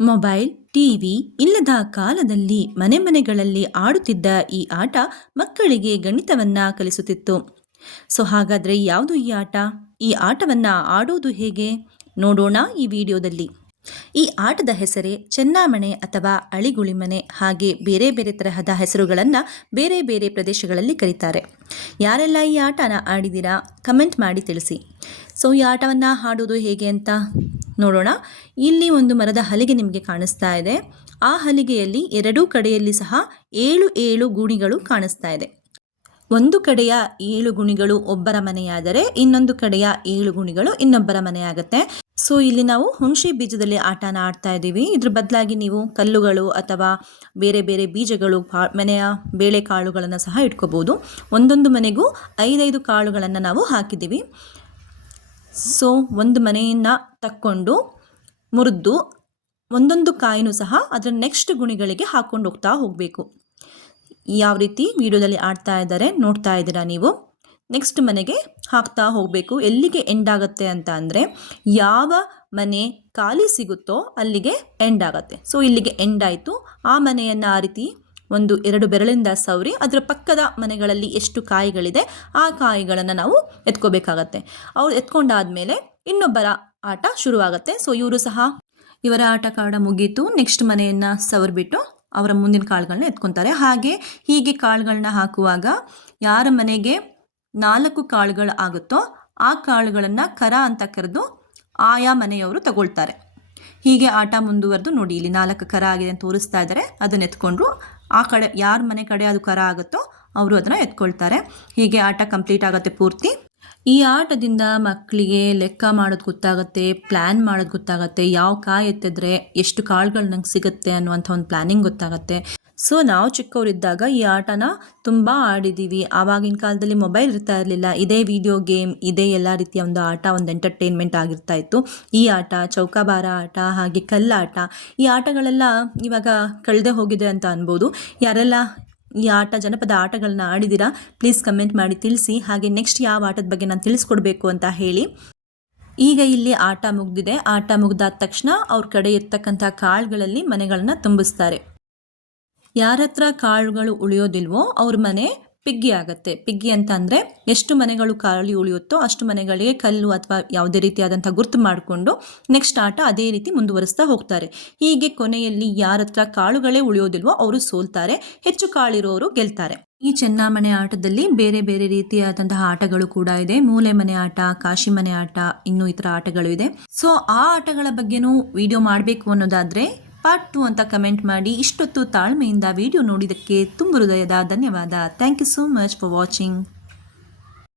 Mobile, TV ಇಲ್ಲದ ಕಾಲದಲ್ಲಿ ಮನೆ ಮನೆಗಳಲ್ಲಿ ಆಡುತ್ತಿದ್ದ ಈ ಆಟ ಮಕ್ಕಳಿಗೆ ಗಣಿತವನ್ನ ಕಲಿಸುತ್ತಿತ್ತು. ಹಾಗಾದ್ರೆ ಯಾವುದು ಈ ಆಟ? ಈ ಆಟವನ್ನ ಆಡೋದು ಹೇಗೆ? ನೋಡೋಣ ಈ ವಿಡಿಯೋದಲ್ಲಿ. ಈ ಆಟದ ಹೆಸರೇ ಚೆನ್ನಾಮಣೆ ಅಥವಾ ಅಳಿಗುಳಿಮನೆ. ಹಾಗೆ ಬೇರೆ ಬೇರೆ ತರಹದ ಹೆಸರುಗಳನ್ನು ಬೇರೆ ಬೇರೆ ಪ್ರದೇಶಗಳಲ್ಲಿ ಕರೀತಾರೆ. ಯಾರೆಲ್ಲ ಈ ಆಟನ ಆಡಿದ್ದೀರಾ ಕಮೆಂಟ್ ಮಾಡಿ ತಿಳಿಸಿ. ಈ ಆಟವನ್ನು ಆಡೋದು ಹೇಗೆ ಅಂತ ನೋಡೋಣ. ಇಲ್ಲಿ ಒಂದು ಮರದ ಹಲಿಗೆ ನಿಮಗೆ ಕಾಣಿಸ್ತಾ ಇದೆ. ಆ ಹಲಿಗೆಯಲ್ಲಿ ಎರಡೂ ಕಡೆಯಲ್ಲಿ ಸಹ 7 ಗುಣಿಗಳು ಕಾಣಿಸ್ತಾ ಇದೆ. ಒಂದು ಕಡೆಯ 7 ಗುಣಿಗಳು ಒಬ್ಬರ ಮನೆಯಾದರೆ ಇನ್ನೊಂದು ಕಡೆಯ 7 ಗುಣಿಗಳು ಇನ್ನೊಬ್ಬರ ಮನೆಯಾಗುತ್ತೆ. ಇಲ್ಲಿ ನಾವು ಹುಣಸೆ ಬೀಜದಲ್ಲಿ ಆಟನ ಆಡ್ತಾ ಇದ್ದೀವಿ. ಇದ್ರ ಬದಲಾಗಿ ನೀವು ಕಲ್ಲುಗಳು ಅಥವಾ ಬೇರೆ ಬೇರೆ ಬೀಜಗಳು, ಮನೆಯ ಬೇಳೆಕಾಳುಗಳನ್ನು ಸಹ ಇಟ್ಕೋಬಹುದು. ಒಂದೊಂದು ಮನೆಗೂ 5 ಕಾಳುಗಳನ್ನು ನಾವು ಹಾಕಿದ್ದೀವಿ. ಒಂದು ಮನೆಯನ್ನು ತಕ್ಕೊಂಡು ಮುರಿದು ಒಂದೊಂದು ಕಾಯಿನೂ ಸಹ ಅದರ ನೆಕ್ಸ್ಟ್ ಗುಣಿಗಳಿಗೆ ಹಾಕ್ಕೊಂಡು ಹೋಗಬೇಕು. ಯಾವ ರೀತಿ ವಿಡಿಯೋದಲ್ಲಿ ಆಡ್ತಾ ಇದ್ದಾರೆ ನೋಡ್ತಾ ಇದ್ದೀರಾ ನೀವು. ನೆಕ್ಸ್ಟ್ ಮನೆಗೆ ಹಾಕ್ತಾ ಹೋಗಬೇಕು. ಎಲ್ಲಿಗೆ ಎಂಡ್ ಆಗುತ್ತೆ ಅಂತ ಅಂದರೆ ಯಾವ ಮನೆ ಖಾಲಿ ಸಿಗುತ್ತೋ ಅಲ್ಲಿಗೆ ಎಂಡ್ ಆಗುತ್ತೆ. ಇಲ್ಲಿಗೆ ಎಂಡ್ ಆಯಿತು. ಆ ಮನೆಯನ್ನು ಆ ರೀತಿ 1-2 ಬೆರಳಿಂದ ಸವರಿ ಅದರ ಪಕ್ಕದ ಮನೆಗಳಲ್ಲಿ ಎಷ್ಟು ಕಾಯಿಗಳಿದೆ ಆ ಕಾಯಿಗಳನ್ನು ನಾವು ಎತ್ಕೋಬೇಕಾಗತ್ತೆ. ಅವ್ರು ಎತ್ಕೊಂಡಾದ್ಮೇಲೆ ಇನ್ನೊಬ್ಬರ ಆಟ ಶುರುವಾಗುತ್ತೆ. ಇವರು ಸಹ ಇವರ ಆಟ ಕಾಡ ಮುಗೀತು. ನೆಕ್ಸ್ಟ್ ಮನೆಯನ್ನು ಸವರ್ಬಿಟ್ಟು ಅವರ ಮುಂದಿನ ಕಾಳುಗಳನ್ನ ಎತ್ಕೊತಾರೆ. ಹೀಗೆ ಕಾಳುಗಳನ್ನ ಹಾಕುವಾಗ ಯಾರ ಮನೆಗೆ 4 ಕಾಳುಗಳು ಆಗುತ್ತೋ ಆ ಕಾಳುಗಳನ್ನು ಕರ ಅಂತ ಕರೆದು ಆಯಾ ಮನೆಯವರು ತಗೊಳ್ತಾರೆ. ಹೀಗೆ ಆಟ ಮುಂದುವರೆದು ನೋಡಿ, ಇಲ್ಲಿ 4 ಕರ ಆಗಿದೆ ಅಂತ ತೋರಿಸ್ತಾ ಇದ್ದಾರೆ. ಅದನ್ನು ಎತ್ಕೊಂಡ್ರು ಆ ಕಡೆ ಯಾರ ಮನೆ ಕಡೆ ಅದು ಕರ ಆಗುತ್ತೋ ಅವರು ಅದನ್ನು ಎತ್ಕೊಳ್ತಾರೆ. ಹೀಗೆ ಆಟ ಕಂಪ್ಲೀಟ್ ಆಗುತ್ತೆ ಪೂರ್ತಿ. ಈ ಆಟದಿಂದ ಮಕ್ಕಳಿಗೆ ಲೆಕ್ಕ ಮಾಡೋದು ಗೊತ್ತಾಗುತ್ತೆ, ಪ್ಲ್ಯಾನ್ ಮಾಡೋದು ಗೊತ್ತಾಗುತ್ತೆ, ಯಾವ ಕಾಯಿ ಎತ್ತಿದ್ರೆ ಎಷ್ಟು ಕಾಳುಗಳು ನಂಗೆ ಸಿಗುತ್ತೆ ಅನ್ನುವಂಥ ಒಂದು ಪ್ಲ್ಯಾನಿಂಗ್ ಗೊತ್ತಾಗುತ್ತೆ. ನಾವು ಚಿಕ್ಕವರಿದ್ದಾಗ ಈ ಆಟನ ತುಂಬ ಆಡಿದ್ದೀವಿ. ಆವಾಗಿನ ಕಾಲದಲ್ಲಿ ಮೊಬೈಲ್ ಇರ್ತಾ ಇರಲಿಲ್ಲ. ಇದೇ ವಿಡಿಯೋ ಗೇಮ್, ಇದೇ ಎಲ್ಲ ರೀತಿಯ ಒಂದು ಆಟ ಒಂದು ಎಂಟರ್ಟೈನ್ಮೆಂಟ್ ಆಗಿರ್ತಾ ಇತ್ತು. ಈ ಆಟ, ಚೌಕಾಬಾರ ಆಟ, ಹಾಗೆ ಕಲ್ಲಾಟ, ಈ ಆಟಗಳೆಲ್ಲ ಇವಾಗ ಕಳೆದೇ ಹೋಗಿದೆ ಅಂತ ಅನ್ಬೋದು. ಯಾರೆಲ್ಲ ಈ ಆಟ, ಜನಪದ ಆಟಗಳನ್ನ ಆಡಿದ್ದೀರಾ ಪ್ಲೀಸ್ ಕಮೆಂಟ್ ಮಾಡಿ ತಿಳಿಸಿ. ಹಾಗೆ ನೆಕ್ಸ್ಟ್ ಯಾವ ಆಟದ ಬಗ್ಗೆ ನಾನು ತಿಳಿಸ್ಕೊಡ್ಬೇಕು ಅಂತ ಹೇಳಿ. ಈಗ ಇಲ್ಲಿ ಆಟ ಮುಗ್ದಿದೆ. ಆಟ ಮುಗ್ದಾದ ತಕ್ಷಣ ಅವ್ರ ಕಡೆ ಇರ್ತಕ್ಕಂಥ ಕಾಳುಗಳಲ್ಲಿ ಮನೆಗಳನ್ನ ತುಂಬಿಸ್ತಾರೆ. ಯಾರ ಹತ್ರ ಕಾಳುಗಳು ಉಳಿಯೋದಿಲ್ವೋ ಅವ್ರ ಮನೆ ಪಿಗ್ಗಿ ಆಗುತ್ತೆ. ಪಿಗ್ಗಿ ಅಂತ ಅಂದರೆ ಎಷ್ಟು ಮನೆಗಳು ಖಾಲಿ ಉಳಿಯುತ್ತೋ ಅಷ್ಟು ಮನೆಗಳಿಗೆ ಕಲ್ಲು ಅಥವಾ ಯಾವುದೇ ರೀತಿಯಾದಂಥ ಗುರುತು ಮಾಡಿಕೊಂಡು ನೆಕ್ಸ್ಟ್ ಆಟ ಅದೇ ರೀತಿ ಮುಂದುವರಿಸ್ತಾ ಹೋಗ್ತಾರೆ. ಹೀಗೆ ಕೊನೆಯಲ್ಲಿ ಯಾರ ಹತ್ರ ಕಾಳುಗಳೇ ಉಳಿಯೋದಿಲ್ವೋ ಅವರು ಸೋಲ್ತಾರೆ, ಹೆಚ್ಚು ಕಾಳಿರೋರು ಗೆಲ್ತಾರೆ. ಈ ಚೆನ್ನಾಮಣೆ ಆಟದಲ್ಲಿ ಬೇರೆ ಬೇರೆ ರೀತಿಯಾದಂತಹ ಆಟಗಳು ಕೂಡ ಇದೆ. ಮೂಲೆ ಮನೆ ಆಟ, ಕಾಶಿ ಮನೆ ಆಟ, ಇನ್ನೂ ಈ ಥರ ಆಟಗಳು ಇದೆ. ಆ ಆಟಗಳ ಬಗ್ಗೆನೂ ವಿಡಿಯೋ ಮಾಡಬೇಕು ಅನ್ನೋದಾದರೆ ಪಾರ್ಟ್ 2 ಅಂತ ಕಮೆಂಟ್ ಮಾಡಿ. ಇಷ್ಟೊತ್ತು ತಾಳ್ಮೆಯಿಂದ ವಿಡಿಯೋ ನೋಡಿದ್ದಕ್ಕೆ ತುಂಬ ಹೃದಯದ ಧನ್ಯವಾದ. Thank you so much for watching.